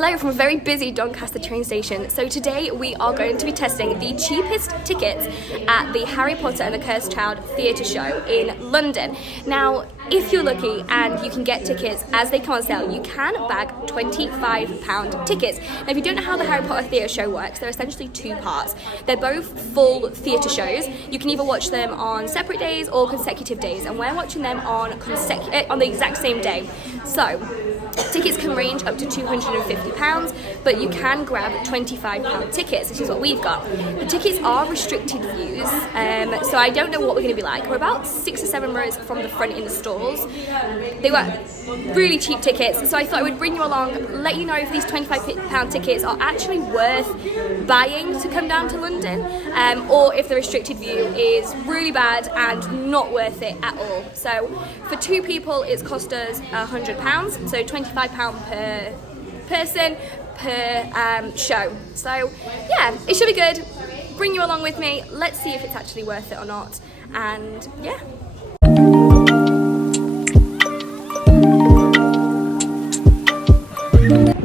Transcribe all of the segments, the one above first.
Hello from a very busy Doncaster train station. So today we are going to be testing the cheapest tickets at the Harry Potter and the Cursed Child theatre show in London. Now, if you're lucky and you can get tickets as they come on sale, you can bag £25 tickets. Now, if you don't know how the Harry Potter theatre show works, there are essentially two parts. They're both full theatre shows. You can either watch them on separate days or consecutive days, and we're watching them on the exact same day. So, tickets can range up to £250, but you can grab £25 tickets, which is what we've got. The tickets are restricted views, so I don't know what we're going to be like. We're about 6 or 7 rows from the front in the stalls. They were really cheap tickets, so I thought I would bring you along, let you know if these £25 tickets are actually worth buying to come down to London, or if the restricted view is really bad and not worth it at all. So for 2 people it's cost us £100, so £25 per person per show. So yeah, it should be good. Bring you along with me. Let's see if it's actually worth it or not. And yeah.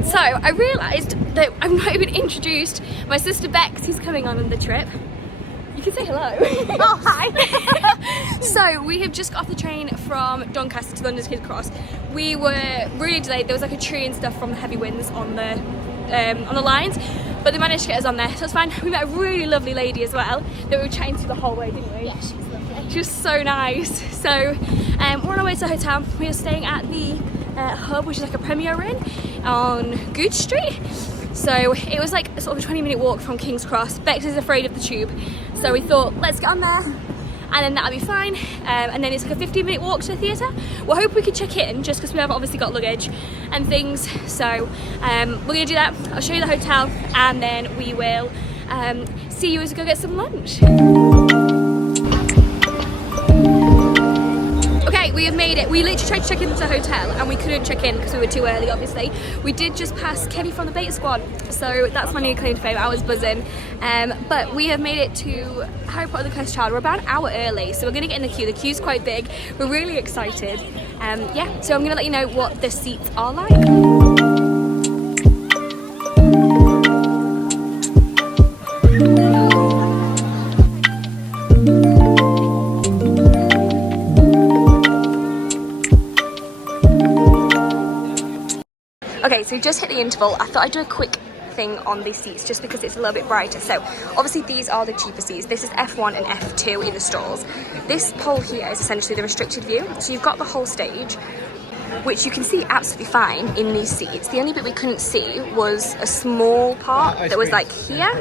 So I realised that I've not even introduced my sister Bex, who's coming on the trip. You can say hello. Oh, hi. So we have just got off the train from Doncaster to London's King's Cross. We were really delayed. There was like a tree and stuff from the heavy winds on the lines, but they managed to get us on there, so it's fine. We met a really lovely lady as well that we were chatting to the whole way, didn't we? Yeah, she's lovely. She was so nice. So we're on our way to the hotel. We are staying at the Hub, which is like a Premier Inn on Goodge Street. So it was like sort of a 20-minute walk from King's Cross. Bex is afraid of the tube, so we thought let's get on there and then that'll be fine. And then it's like a 15-minute walk to the theatre. We'll hope we can check in just because we have obviously got luggage and things. So we're gonna do that. I'll show you the hotel and then we will see you as we go get some lunch. We have made it. We literally tried to check into the hotel and we couldn't check in because we were too early, obviously. We did just pass Kenny from the Bait Squad, so that's my new claim to fame. I was buzzing. But we have made it to Harry Potter and the Cursed Child. We're about an hour early, so we're going to get in the queue. The queue's quite big. We're really excited. Yeah, so I'm going to let you know what the seats are like. Okay, so just hit the interval. I thought I'd do a quick thing on these seats just because it's a little bit brighter. So obviously these are the cheaper seats. This is F1 and F2 in the stalls. This pole here is essentially the restricted view. So you've got the whole stage, which you can see absolutely fine in these seats. The only bit we couldn't see was a small part that was like here,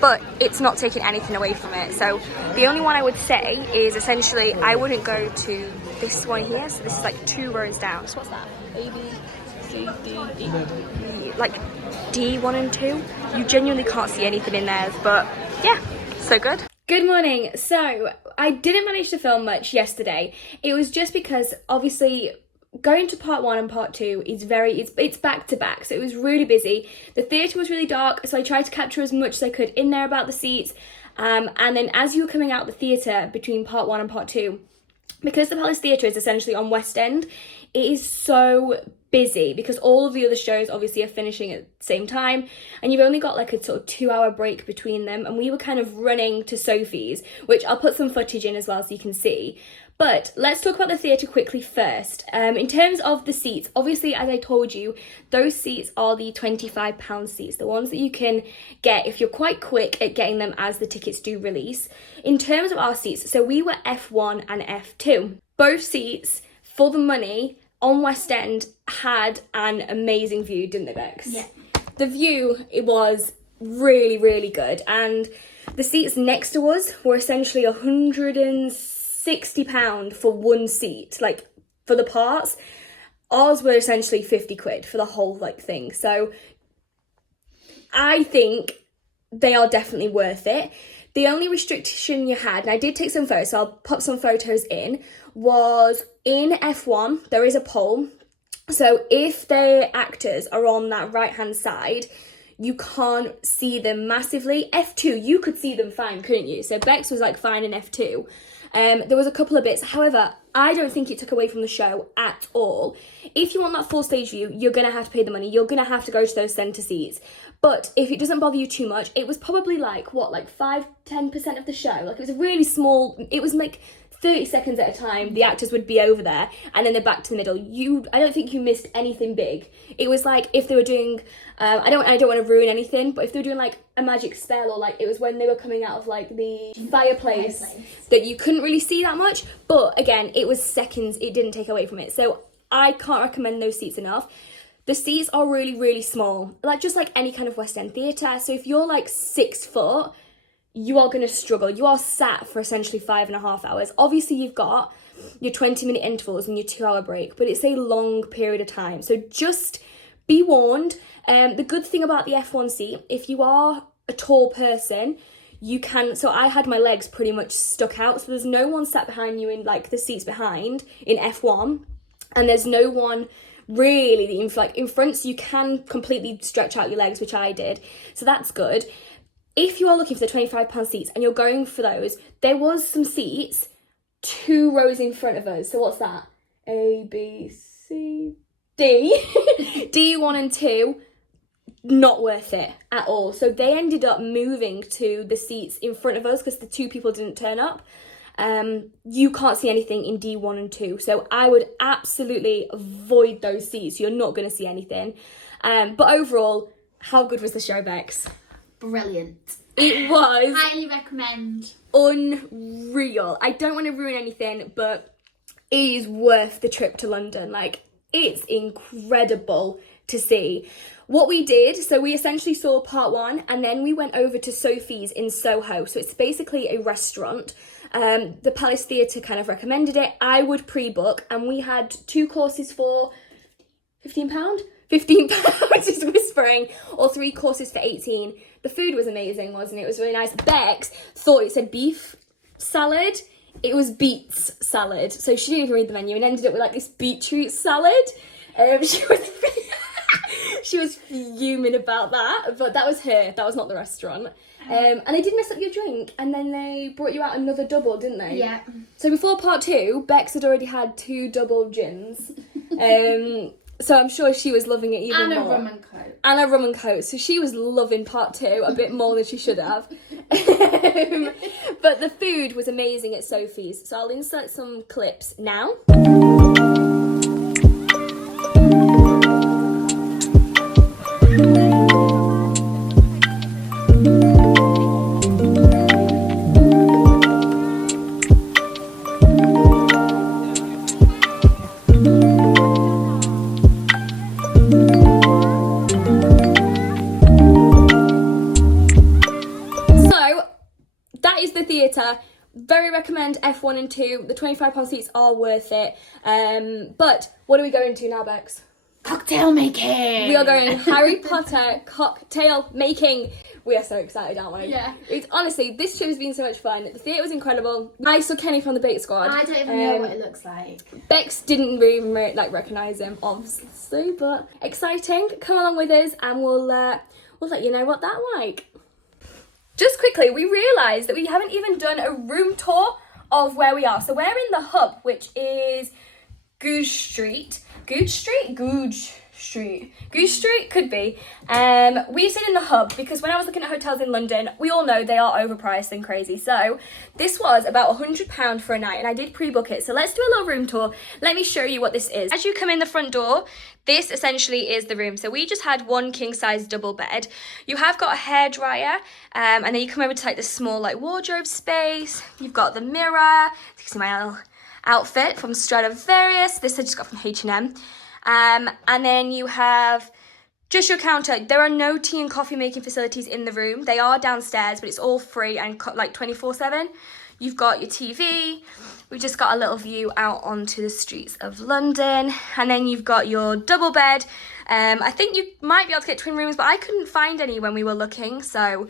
but it's not taking anything away from it. So the only one I would say is essentially I wouldn't go to this one here. So this is like 2 rows down. So what's that? A, B, C, D, E. Like D1 and 2. You genuinely can't see anything in theirs, but yeah, so good. Good morning. So I didn't manage to film much yesterday. It was just because obviously going to part 1 and part 2 is it's back to back, so it was really busy. The theatre was really dark, so I tried to capture as much as I could in there about the seats. And then as you were coming out the theatre between part 1 and part 2, because the Palace Theatre is essentially on West End, it is so busy because all of the other shows obviously are finishing at the same time and you've only got like a sort of 2-hour break between them, and we were kind of running to Sophie's, which I'll put some footage in as well so you can see. But let's talk about the theatre quickly first. In terms of the seats, obviously as I told you, those seats are the £25 seats, the ones that you can get if you're quite quick at getting them as the tickets do release. In terms of our seats, so we were F1 and F2. Both seats for the money on West End had an amazing view, didn't they, Bex? Yeah. The view, it was really, really good. And the seats next to us were essentially £160 for one seat, like for the parts. Ours were essentially 50 quid for the whole like thing. So I think they are definitely worth it. The only restriction you had, and I did take some photos, so I'll pop some photos in, was in F1, there is a pole. So if the actors are on that right-hand side, you can't see them massively. F2, you could see them fine, couldn't you? So Bex was like fine in F2. There was a couple of bits. However, I don't think it took away from the show at all. If you want that full stage view, you're going to have to pay the money. You're going to have to go to those centre seats. But if it doesn't bother you too much, it was probably like, 5-10% of the show? Like, it was a really small, it was like 30 seconds at a time, the actors would be over there, and then they're back to the middle. I don't think you missed anything big. It was like if they were doing, I don't want to ruin anything, but if they were doing like a magic spell, or like it was when they were coming out of like the fireplace, that you couldn't really see that much. But again, it was seconds, it didn't take away from it. So I can't recommend those seats enough. The seats are really, really small, like just like any kind of West End theatre. So if you're like 6 foot, you are going to struggle. You are sat for essentially 5.5 hours. Obviously, you've got your 20-minute intervals and your 2-hour break, but it's a long period of time. So just be warned. The good thing about the F1 seat, if you are a tall person, you can, so I had my legs pretty much stuck out, so there's no one sat behind you in like the seats behind in F1, and there's no one really in front, so you can completely stretch out your legs, which I did, so that's good. If you are looking for the £25 seats and you're going for those, there was some seats 2 rows in front of us. So what's that? A, B, C, D. D1 and 2, not worth it at all. So they ended up moving to the seats in front of us because the 2 people didn't turn up. You can't see anything in D1 and 2. So I would absolutely avoid those seats. You're not going to see anything. But overall, how good was the show, Bex? Brilliant. It was Highly recommend. Unreal. I don't want to ruin anything, but it is worth the trip to London. Like, it's incredible to see. What we did, so we essentially saw part 1, and then we went over to Sophie's in Soho. So it's basically a restaurant. The Palace Theatre kind of recommended it. I would pre-book, and we had 2 courses for £15? £15 is whispering, or 3 courses for 18. The food was amazing, wasn't it? It was really nice. Bex thought it said beef salad. It was beets salad. So she didn't even read the menu and ended up with like this beetroot salad. She was fuming about that, but that was her. That was not the restaurant. And they did mess up your drink, and then they brought you out another double, didn't they? Yeah. So before part 2, Bex had already had 2 double gins. So I'm sure she was loving it even more. And a rum and coke. And a rum and coke. So she was loving part 2 a bit more than she should have. But the food was amazing at Sophie's. So I'll insert some clips now. Theatre. Very recommend F1 and 2. The £25 seats are worth it. But what are we going to now, Bex? Cocktail making. We are going Harry Potter cocktail making. We are so excited, aren't we? Yeah. It's honestly, this trip has been so much fun. The theatre was incredible. I saw Kenny from the Bait Squad. I don't even know what it looks like. Bex didn't really even recognise him, obviously, but exciting. Come along with us, and we'll let you know what that's like. Just quickly, we realised that we haven't even done a room tour of where we are. So we're in the hub, which is Goose Street. Goose Street? Goose Street. Goose Street? Could be. We stayed in the hub because when I was looking at hotels in London, we all know they are overpriced and crazy. So this was about £100 for a night, and I did pre-book it. So let's do a little room tour. Let me show you what this is. As you come in the front door, this essentially is the room. So we just had 1 king-size double bed. You have got a hairdryer, and then you come over to like the small like wardrobe space. You've got the mirror. You can see my little outfit from Stradivarius. This I just got from H&M. And then you have just your counter. There are no tea and coffee making facilities in the room. They are downstairs, but it's all free and like 24/7. You've got your TV. We've just got a little view out onto the streets of London. And then you've got your double bed. I think you might be able to get twin rooms, but I couldn't find any when we were looking. So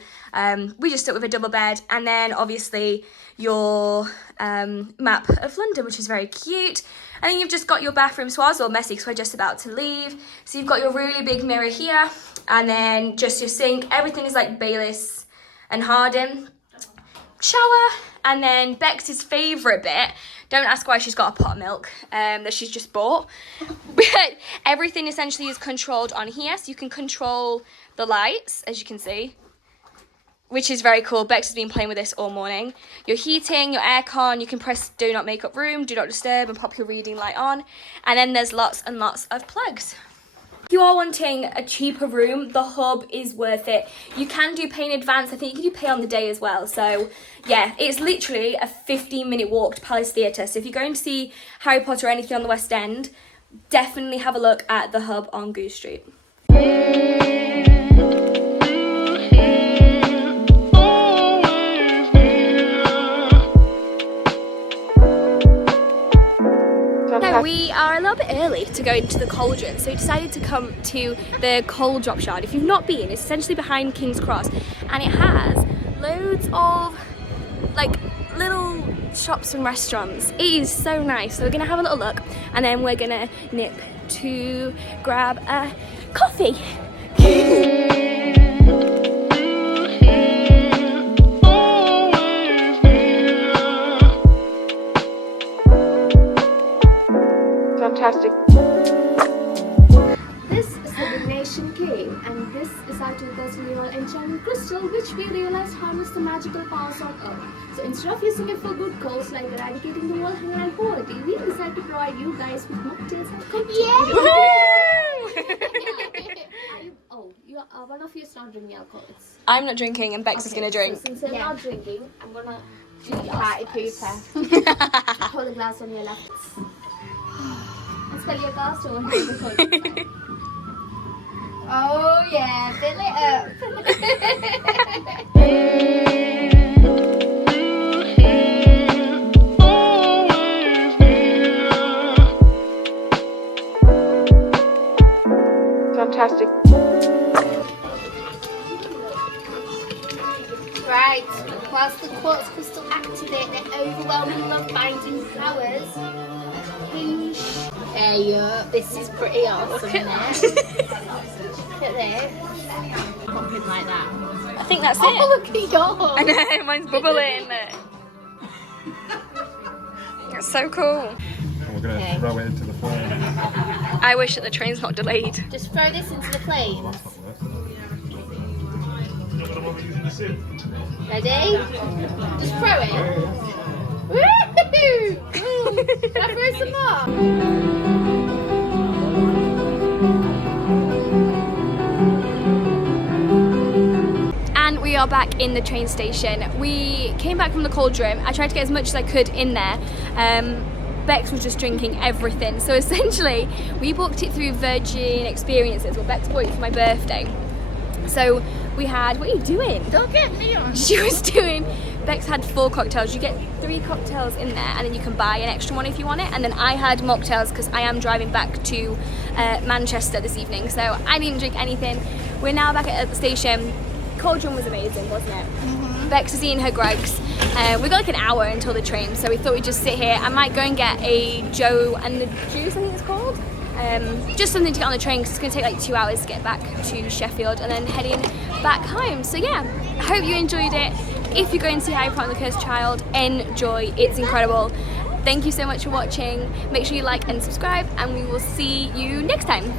we just stuck with a double bed. And then obviously your map of London, which is very cute. And then you've just got your bathroom. So ours was all messy because we're just about to leave. So you've got your really big mirror here. And then just your sink. Everything is like Bayliss and Hardin. shower, and then Bex's favourite bit, don't ask why she's got a pot of milk that she's just bought. But everything essentially is controlled on here, so you can control the lights, as you can see, which is very cool. Bex has been playing with this all morning. Your heating, your aircon, you can press do not make up room, do not disturb, and pop your reading light on. And then there's lots and lots of plugs. If you are wanting a cheaper room, the Hub is worth it. You can do pay in advance. I think you can do pay on the day as well. So yeah, it's literally a 15-minute walk to Palace Theatre. So if you're going to see Harry Potter or anything on the West End, definitely have a look at the Hub on Goose Street. Now we are a little bit early to go into the Cauldron, so we decided to come to the coal drop yard. If you've not been, it's essentially behind King's Cross, and it has loads of like little shops and restaurants. It is so nice. So we're gonna have a little look, and then we're gonna nip to grab a coffee. Fantastic. This is the Divination Cave, and this is our 2000-year-old enchanted crystal, which we realized harnessed the magical powers on Earth. So instead of using it for good cause like eradicating the world hunger and poverty, we decided to provide you guys with mocktails and cocktails. One of you is not drinking alcohol. I'm not drinking, and Bex is gonna drink. So since you're not drinking, I'm gonna do your party pooper. Hold a glass on your left. And spell your cast over here. Oh yeah, fill it up. Fantastic. Right, whilst the quartz crystal activate their overwhelming love binding powers, there you go. This is pretty awesome, isn't it? Look at this. Something like that. I think that's it. Oh, look at yours. I know, mine's bubbling. That's so cool. And we're going to throw it into the flame. I wish that the train's not delayed. Just throw this into the flames. Ready? Just throw it. Woo! Can I throw some more? And we are back in the train station. We came back from the Cauldron. I tried to get as much as I could in there. Bex was just drinking everything. So essentially, we booked it through Virgin Experiences. Well, Bex bought it for my birthday. So we had, what are you doing? Don't get me on. She was doing, Bex had 4 cocktails. You get 3 cocktails in there, and then you can buy an extra one if you want it. And then I had mocktails because I am driving back to Manchester this evening. So I didn't drink anything. We're now back at the station. Cauldron was amazing, wasn't it? Mm-hmm. Bex is eating her Greggs. We got like an hour until the train, so we thought we'd just sit here. I might go and get a Joe and the Juice, I think it's called. Just something to get on the train because it's going to take like 2 hours to get back to Sheffield and then heading back home. So yeah, I hope you enjoyed it. If you're going to see Harry Potter and the Cursed Child, enjoy. It's incredible. Thank you so much for watching. Make sure you like and subscribe, and we will see you next time.